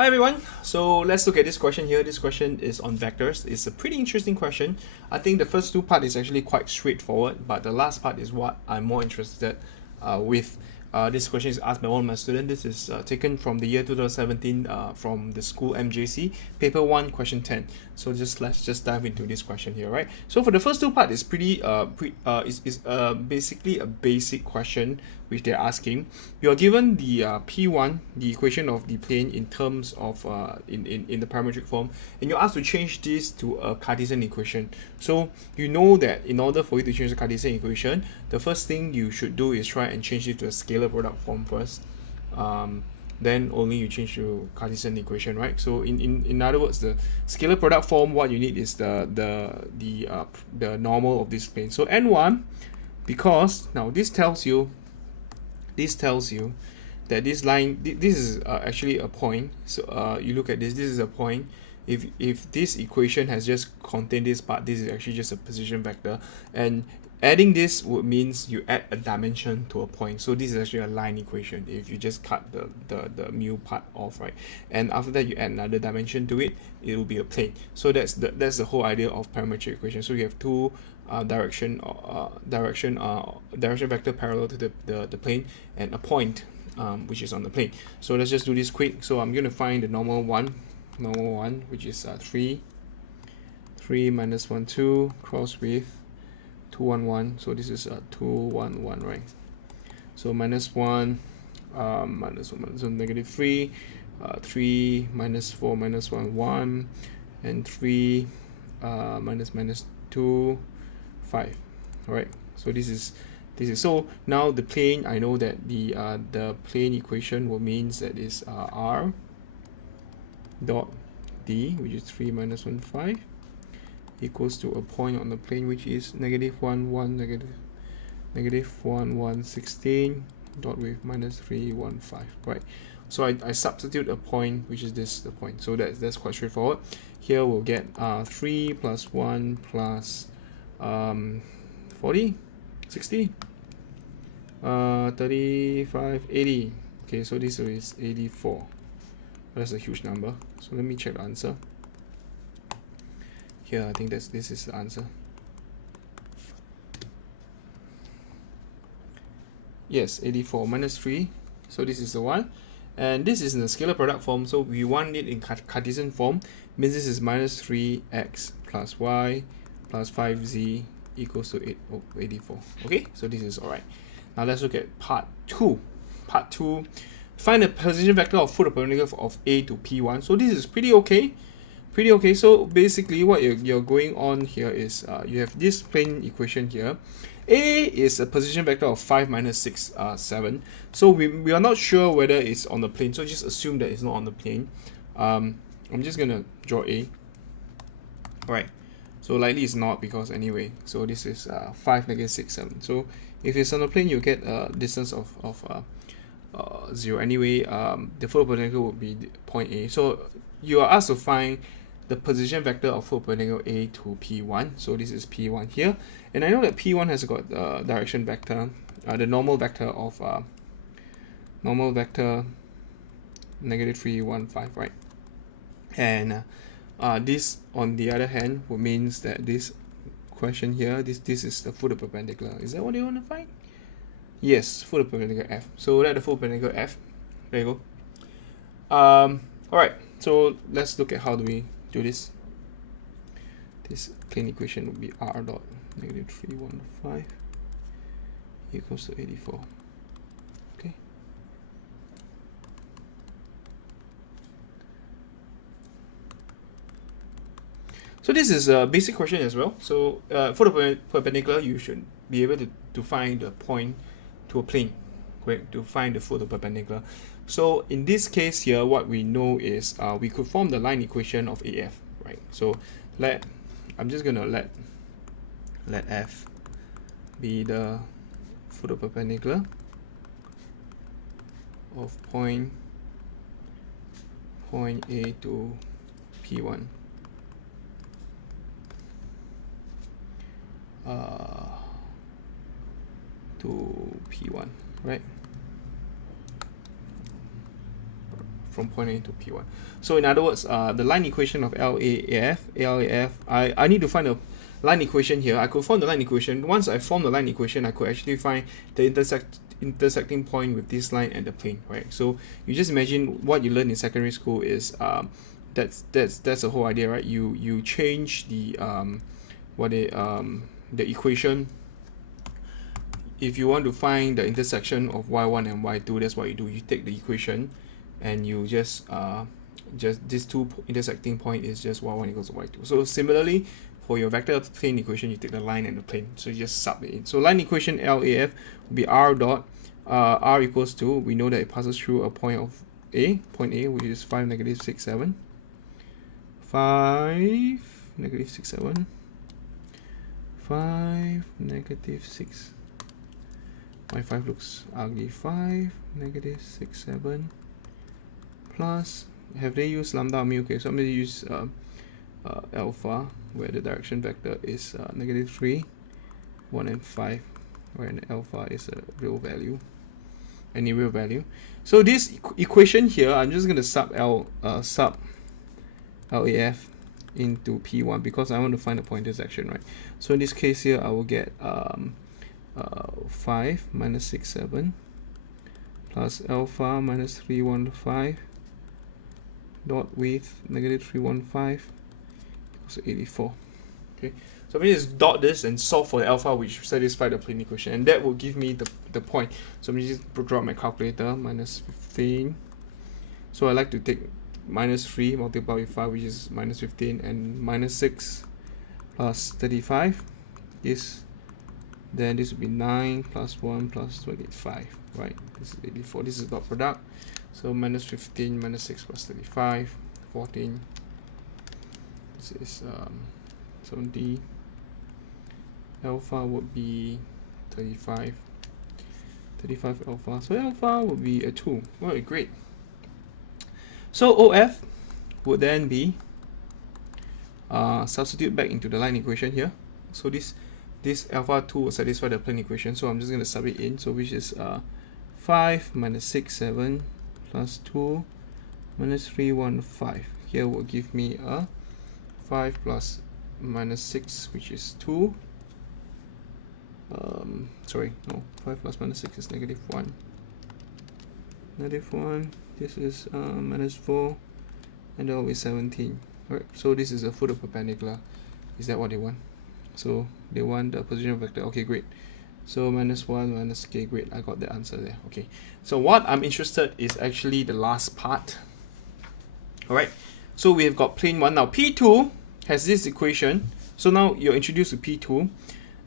Hi everyone, so let's look at this question here. This question is on vectors. It's a pretty interesting question. I think the first two part is actually quite straightforward, but the last part is what I'm more interested with. This question is asked by one of my students. This is taken from the year 2017 from the school MJC, paper 1, question 10. So let's just dive into this question here, right? So for the first two part, it's pretty basically a basic question which they're asking. You're given the P1, the equation of the plane in terms of in the parametric form, and you're asked to change this to a Cartesian equation. So you know that in order for you to change the Cartesian equation, the first thing you should do is try and change it to a scalar product form first. Then only you change to Cartesian equation, right? So in other words, the scalar product form, what you need is the normal of this plane. So n1, because now this tells you that this line, this is actually a point. So you look at this is a point. If this equation has just contained this part, this is actually just a position vector, and adding this would means you add a dimension to a point. So this is actually a line equation if you just cut the mu part off, right? And after that you add another dimension to it, it will be a plane. So that's the whole idea of parametric equation. So you have two direction vector parallel to the plane and a point which is on the plane. So let's just do this quick. So I'm going to find the normal one, which is 3 minus 1 2 cross with 2 1 1. So this is 2 1 1, right? So minus 1 minus 1 minus 1 negative 3 3 minus 4 minus 1 1, and 3 minus 2 5. All right, so this is so now the plane, I know that the plane equation will means that is r dot d, which is 3 minus 1 5, equals to a point on the plane which is negative 1 1 negative 1 1 16 dot with minus 3 1 5, right? So I substitute a point which is the point. So that's quite straightforward. Here we'll get 3 plus 1 plus 40 60 35 80. Okay, so this is 84. That's a huge number. So let me check the answer. Here, I think this is the answer. Yes, 84 minus 3. So this is the one. And this is in the scalar product form. So we want it in Cartesian form. Means this is minus 3x plus y plus 5z equals to 84. Okay, so this is alright. Now let's look at part 2. Part 2. Find the position vector of full perpendicular of A to P1. So this is pretty okay. So basically what you're going on here is you have this plane equation here. A is a position vector of 5 minus 6 7. So we are not sure whether it's on the plane, so just assume that it's not on the plane. I'm just gonna draw A. Alright, so likely it's not, because anyway, so this is 5 negative 6 7. So if it's on the plane, you get a distance of 0 anyway. The full perpendicular would be point A. So you are asked to find the position vector of full perpendicular A to P1. So this is P1 here, and I know that P1 has got direction vector, the normal vector of negative 3 1 5, right? And this on the other hand would means that this question here, this is the full perpendicular. Is that what you want to find? Yes, full perpendicular F. So let the full perpendicular F. There you go. Alright, so let's look at how do we do this. This plane equation would be r dot negative 3 1 5 equals to 84. Okay. So this is a basic question as well. So for the perpendicular, you should be able to find the point to a plane, correct? To find the full perpendicular. So in this case here, what we know is we could form the line equation of AF, right? So I'm just gonna let F be the full perpendicular of point A to P1. To P1, right? from point A to P1. So in other words, the line equation of LAF, I need to find a line equation here. I could form the line equation. Once I form the line equation, I could actually find the intersecting point with this line and the plane, right? So you just imagine what you learned in secondary school is that's the whole idea, right? You change the equation. If you want to find the intersection of y1 and y2, that's what you do. You take the equation and you just these two intersecting point is just y1 equals to y2. So similarly, for your vector plane equation, you take the line and the plane. So you just sub it in. So line equation LAF will be r dot r equals to, we know that it passes through a point of point A, which is 5, negative 6, 7. 5, negative 6, 7. 5, negative 6. My 5 looks ugly. 5, negative 6, 7. Plus, have they used lambda or mu? Okay, so I'm going to use alpha, where the direction vector is negative 3, 1, and 5, right? And alpha is a real value, any real value. So this equation here, I'm just going to sub LAF into P1 because I want to find the point intersection, right? So in this case here, I will get 5 minus 6, 7 plus alpha minus 3, 1, 5 dot with negative 3, 1, 5 equals 84. Okay, so I'm going to just dot this and solve for the alpha, which satisfies the plane equation, and that will give me the point. So I'm going to just drop my calculator. Minus 15. So I like to take minus 3 multiplied with 5, which is minus 15, and minus 6 plus 35 is, then this would be 9 plus 1 plus 25, right? This is 84. This is dot product. So minus 15 minus 6 plus 35, 14. This is 70. Alpha would be 35. 35 alpha. So alpha would be a 2. Well, great. So OF would then be substitute back into the line equation here. So this alpha 2 will satisfy the plane equation. So I'm just going to sub it in. So which is 5 minus 6, 7 plus 2 minus 3, 1, 5. Here will give me a 5 plus minus 6, which is 2. Sorry, no, 5 plus minus 6 is negative 1. Negative 1. This is minus 4, and that will be 17. Right. So this is a foot of perpendicular. Is that what they want? So they want the position vector. Okay, great. So minus 1 minus, okay, great. I got the answer there. Okay. So what I'm interested is actually the last part. All right. So we have got plane 1. Now P2 has this equation. So now you're introduced to P2.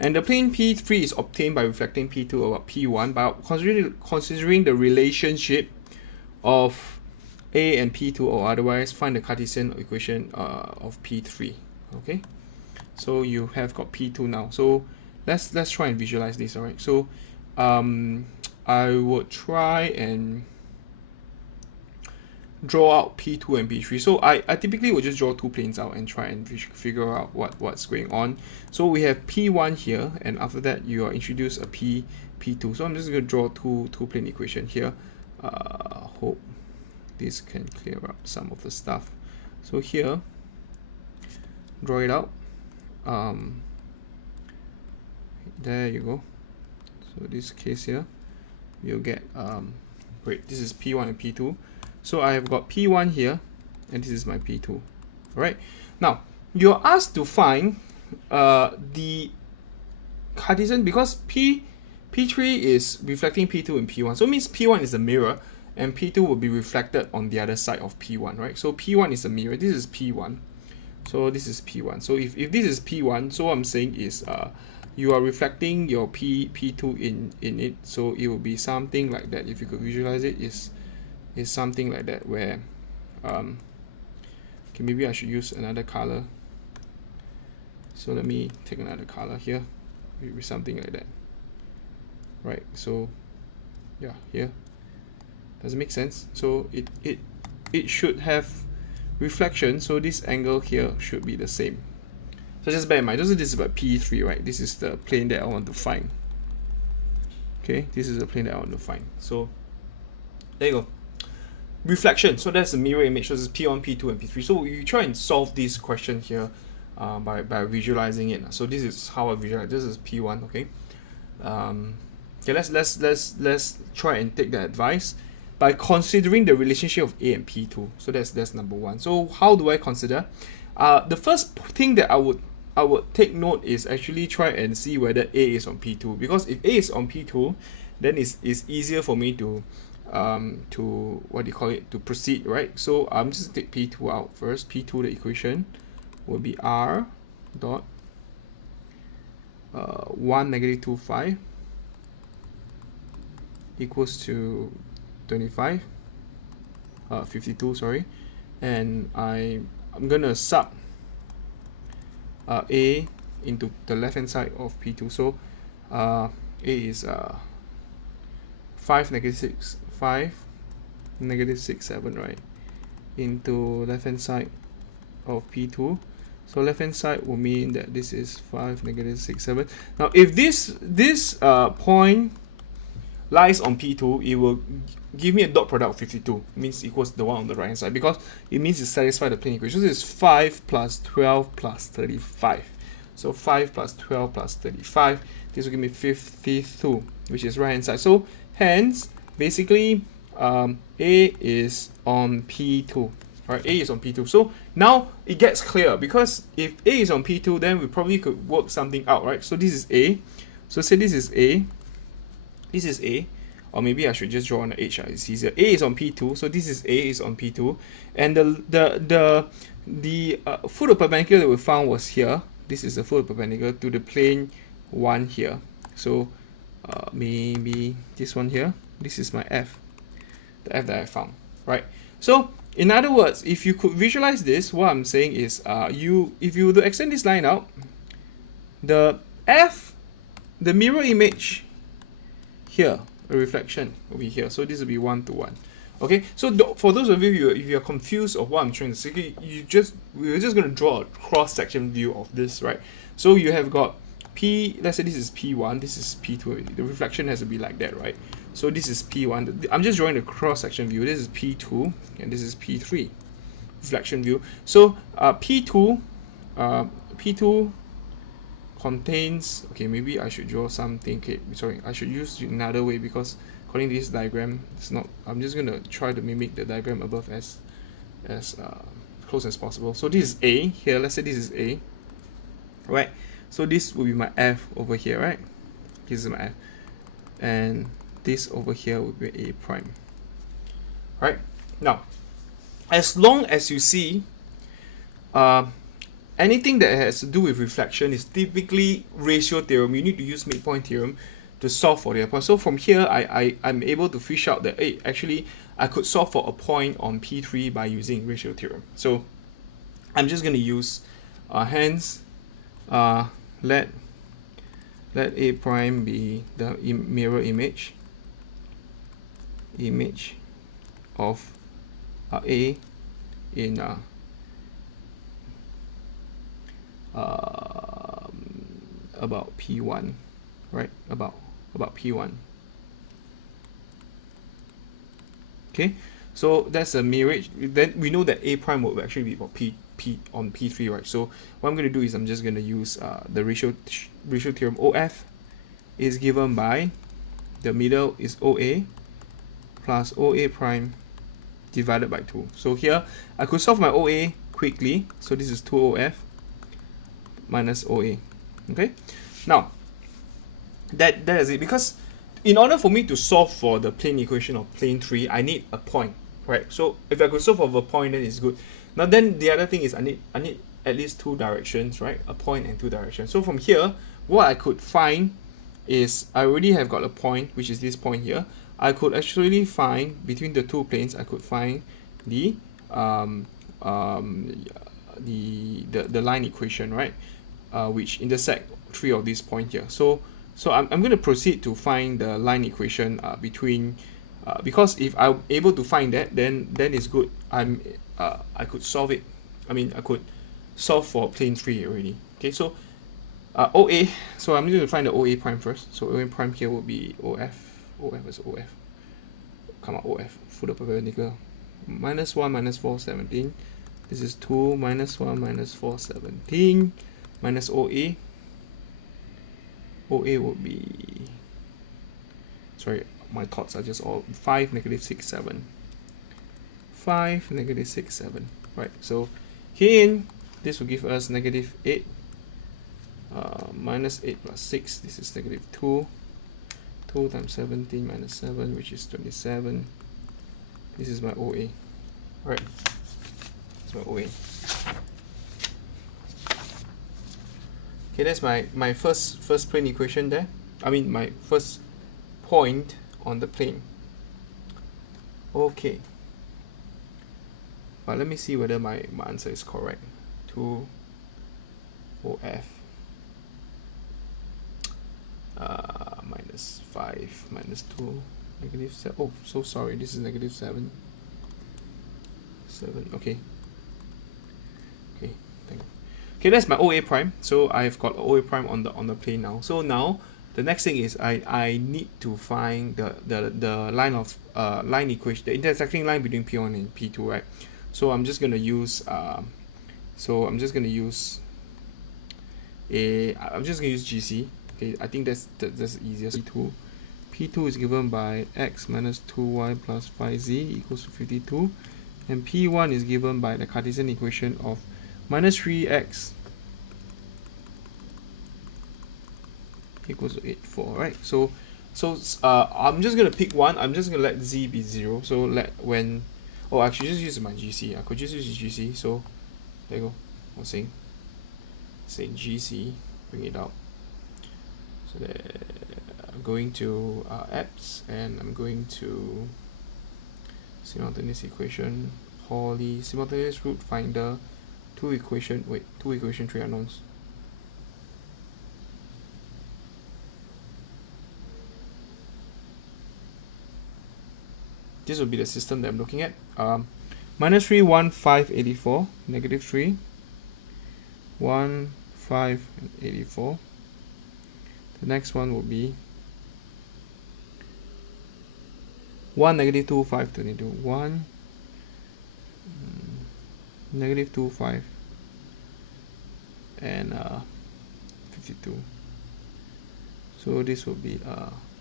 And the plane P3 is obtained by reflecting P2 over P1 by considering the relationship of A and P2, or otherwise find the Cartesian equation of P3. Okay, so you have got P2 now. So let's try and visualize this. All right, so I would try and draw out P2 and P3. So I typically would just draw two planes out and try and figure out what's going on. So we have P1 here, and after that you are introduced a P2. So I'm just going to draw two plane equation here. Hope this can clear up some of the stuff. So here, draw it out. There you go. So this case here, you'll get great. This is P1 and P2. So I have got P1 here, and this is my P2. All right. Now you're asked to find the Cartesian, because P3 is reflecting P2 and P1. So it means P1 is a mirror, and P2 will be reflected on the other side of P1, right? So P1 is a mirror. This is P1. So this is P1. So if this is P1, so what I'm saying is you are reflecting your P2 in it. So it will be something like that. If you could visualize it, is something like that, where okay, maybe I should use another color. So let me take another color here. Maybe something like that. Right, so yeah, here. Does it make sense? So it should have reflection, so this angle here should be the same. So just bear in mind, this is about P3, right? This is the plane that I want to find. Okay, this is the plane that I want to find. So there you go. reflection. So that's the mirror image. So this is P1, P2, and P3. So you try and solve this question here by visualizing it. So this is how I visualize. This is P1. Okay. Okay. Let's try and take that advice by considering the relationship of A and P2. So that's number one. So how do I consider? The first thing that I would take note is actually try and see whether A is on P2, because if A is on P2, then it's easier for me to what do you call it, to proceed, right? So I'm just take P2 out first. P2, the equation will be R dot 1 negative 2 5 equals to 25 52, sorry, and I'm gonna sub A into the left hand side of P2. So A is 5 negative 6 5 negative 6 7, right, into left hand side of P2. So left hand side will mean that this is 5 negative 6 7. Now if this point lies on P2, it will give me a dot product of 52, means equals the one on the right hand side, because it means it satisfies the plane equation. So this is 5 plus 12 plus 35. So 5 plus 12 plus 35, this will give me 52, which is right hand side. So hence basically A is on P2. Right, A is on P2. So now it gets clear, because if A is on P2, then we probably could work something out, right? So this is A. So say this is A. This is A. Or maybe I should just draw on the H. It's easier. A is on P2. So this is A is on P2. And the foot of perpendicular that we found was here. This is the foot of perpendicular to the plane 1 here. So maybe this one here. This is my F. The F that I found, right? So in other words, if you could visualize this, what I'm saying is, if you were to extend this line out, the F, the mirror image here, a reflection will be here. So this will be 1 to 1. Okay, so for those of you, if you're confused of what I'm trying to say, we're just going to draw a cross-section view of this, right? So you have got P, let's say this is P1, this is P2, the reflection has to be like that, right? So this is P1, I'm just drawing a cross-section view, this is P2, and this is P3, reflection view. So P2 contains, okay, maybe I should draw something, okay, sorry, I should use another way, because according to this diagram, it's not, I'm just going to try to mimic the diagram above as close as possible. So this is A here, let's say this is A, right? So this will be my F over here, right? This is my F. And this over here will be A prime. Right? Now, as long as you see anything that has to do with reflection is typically ratio theorem. You need to use midpoint theorem to solve for the point. So from here, I'm able to fish out that, hey, actually, I could solve for a point on P3 by using ratio theorem. So I'm just going to use, hence, let A prime be the mirror image of A in about P1, right? About P1. Okay, so that's a mirror. Then we know that A prime will actually be about P on P3, right? So what I'm going to do is I'm just going to use the ratio theorem. OF is given by the middle is OA plus OA prime divided by 2. So here I could solve my OA quickly. So this is 2OF minus OA. Okay, now that is it, because in order for me to solve for the plane equation of plane 3, I need a point, right? So if I could solve for a point, then it's good. Now then the other thing is I need at least 2 directions, right? A point and 2 directions. So from here, what I could find is I already have got a point, which is this point here. I could actually find between the 2 planes, I could find the line equation, right? Which intersect 3 of these points here. So I'm going to proceed to find the line equation between, because if I'm able to find that, then it's good. I could solve it. I mean, I could solve for plane 3 already. Okay, so OA. So I'm going to find the OA prime first. So OA prime here will be OF. OF is OF. Come on, OF. Foot of perpendicular. minus 1 minus 4, 17. This is 2 minus 1 minus 4, 17. Minus OA. OA would be, sorry, my thoughts are just all 5, negative 6, 7. 5, negative 6, 7. Right, so herein, this will give us negative 8. Minus 8 plus 6, this is negative 2. 2 times 17 minus 7, which is 27. This is my OA. Right, that's my OA. Okay, that's my first plane equation there. I mean my first point on the plane. Okay. But let me see whether my answer is correct. 2 OF minus 5 minus 2 negative 7. Oh, so sorry, this is negative 7. 7, okay. Okay, thank you. Okay, that's my OA prime. So I've got OA prime on the plane now. So now the next thing is I need to find the line of line equation, the intersecting line between P1 and P2, right? So I'm just gonna use GC. Okay, I think that's the easiest. P2 is given by x minus 2y plus 5z equals to 52, and P1 is given by the Cartesian equation of minus 3x equals to 8, 4, right? So I'm just gonna pick one. I'm just gonna let z be 0. So I should just use my GC. I could just use GC. So there you go. I was saying GC, bring it out. So that I'm going to apps, and I'm going to simultaneous equation, Pauli, simultaneous root finder, two equation, 3 unknowns. This will be the system that I'm looking at. Minus 3, 1, 5, 84, negative 3, 1, 5, and 84. The next one will be 1, negative 2, 5, 22. 1, negative 2, 5, and 52. So this will be,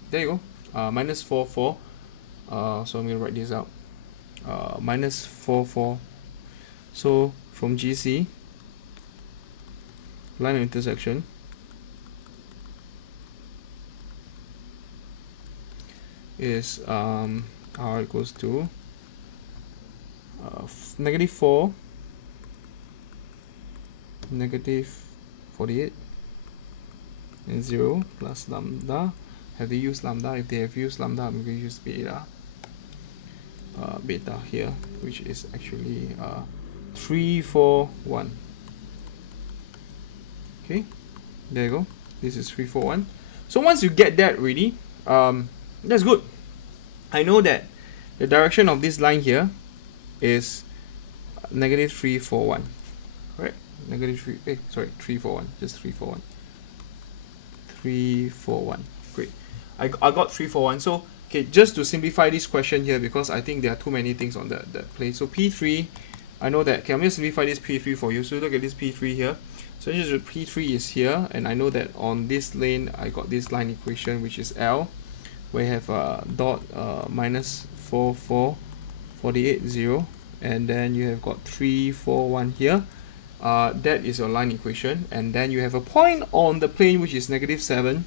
there you go, minus 4, 4. So I'm going to write this out. Minus 4, 4. So from GC, line of intersection, is r equals to negative 4, negative 48, and 0 plus lambda. Have they used lambda? If they have used lambda, I'm going to use beta. Beta here, which is actually 3, 4, 1. Okay, there you go. This is 3, 4, 1. So once you get that ready, that's good. I know that the direction of this line here is negative 3, 4, 1. Correct? Negative 3, 3, 4, 1. Just 3, 4, 1. 3, 4, 1. Great. I got 3, 4, 1. So, okay, just to simplify this question here, because I think there are too many things on that place. So P3, I know that. Okay, I'm going to simplify this P3 for you. So look at this P3 here. So just P3 is here, and I know that on this lane, I got this line equation, which is L. We have dot minus 4, 4, 48, 0, and then you have got 3, 4, 1 here. That is your line equation, and then you have a point on the plane which is negative 7,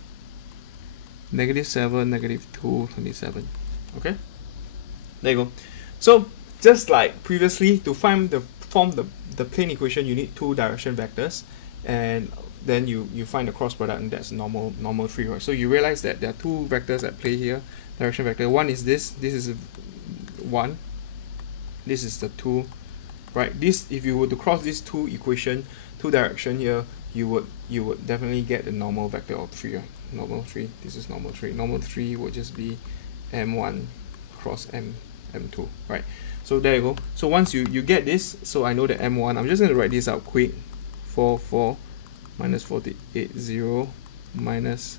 negative 7, negative 2, 27. Okay, there you go. So just like previously, to form the plane equation, you need two direction vectors, and then you find the cross product, and that's normal 3, right? So you realize that there are two vectors at play here. Direction vector one is this is 1, this is the 2, right? This, if you were to cross these two direction here, you would definitely get the normal vector of 3, right? Normal 3, this is normal 3. Normal 3 would just be m1 cross m2, right? So there you go. So once you get this, so I know that m1, I'm just going to write this out quick. 4, 4 minus 48, 0 minus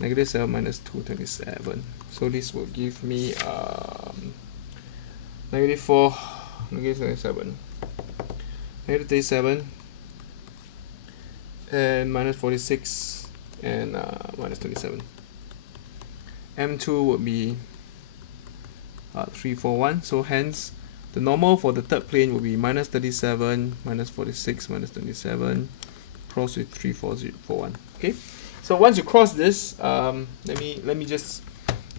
negative 7 minus 2, 27. So this will give me negative 4, negative 27, negative 37, and minus 46, and minus 27. M2 would be 341, so hence the normal for the third plane would be minus 37, minus 46, minus 27, cross with 3441. Okay, so once you cross this, let me just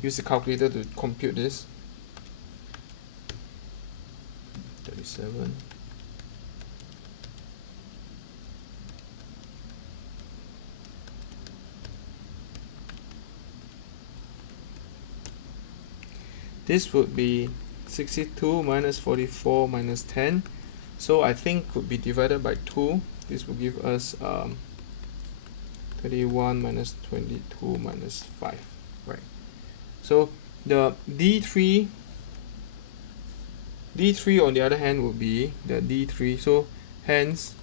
use the calculator to compute this. 37. This would be 62 minus 44 minus 10. So I think could be divided by 2. This will give us 31 minus 22 minus 5. Right. So the D3 on the other hand will be the D3. So hence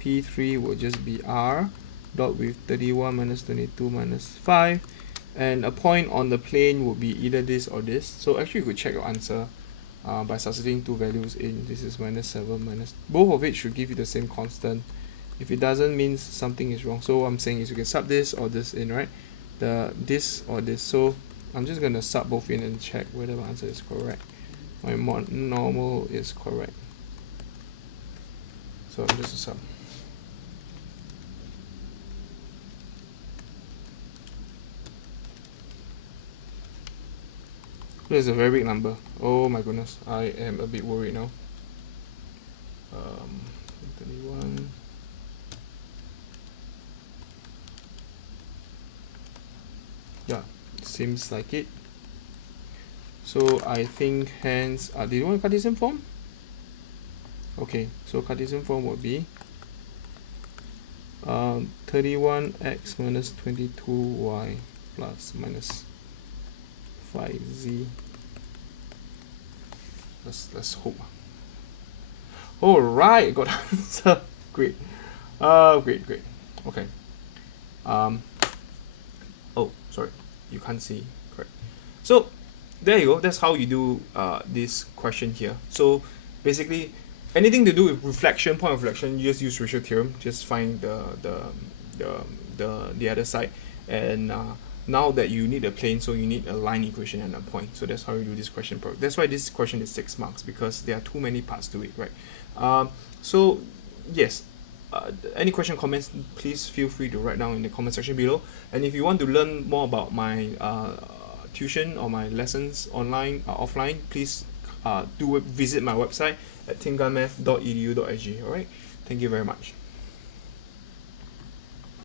P3 will just be R dot with 31 minus 22 minus 5. And a point on the plane would be either this or this. So actually you could check your answer by substituting two values in. This is minus 7 minus, both of it should give you the same constant. If it doesn't, means something is wrong. So what I'm saying is you can sub this or this in, right? This or this. So I'm just going to sub both in and check whether my answer is correct. My normal is correct. So I'm just a sub. This is a very big number. Oh my goodness, I am a bit worried now. 31. Yeah, it seems like it. So I think hence, do you want Cartesian form? Okay, so Cartesian form would be 31x minus 22y plus minus 5z. Let's hope. All right, got answer. Great. Great. Okay. Oh, sorry, you can't see. Correct. So there you go. That's how you do this question here. So basically, anything to do with reflection, point of reflection, you just use ratio theorem. Just find the other side, and now that you need a plane, so you need a line equation and a point. So that's how you do this question. That's why this question is 6 marks, because there are too many parts to it, right? So yes, any question, comments, please feel free to write down in the comment section below. And if you want to learn more about my tuition or my lessons online or offline, please do visit my website at tinganmath.edu.sg. All right, thank you very much.